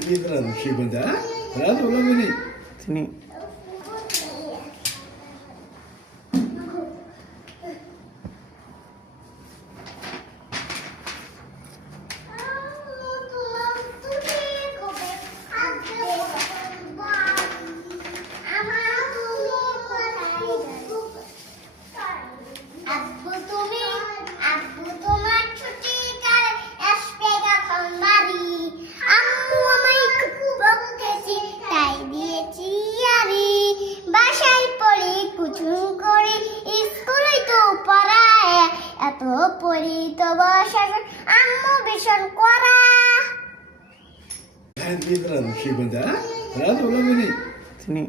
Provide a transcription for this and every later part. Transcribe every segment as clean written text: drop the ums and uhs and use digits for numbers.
Idran Shibanda, Radu Lamini. Sini. এত পরিত বর্ষা আম্মু ভীষণ করা Idran Shibanda, Radu Lamini. Sini.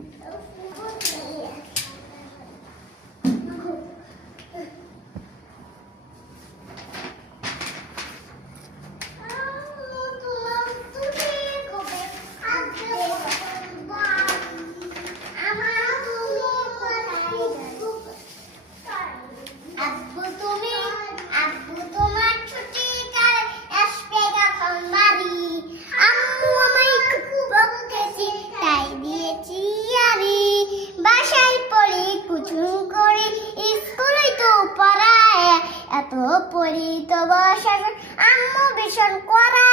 এত পরিত বর্ষা আম্মু ভীষণ করা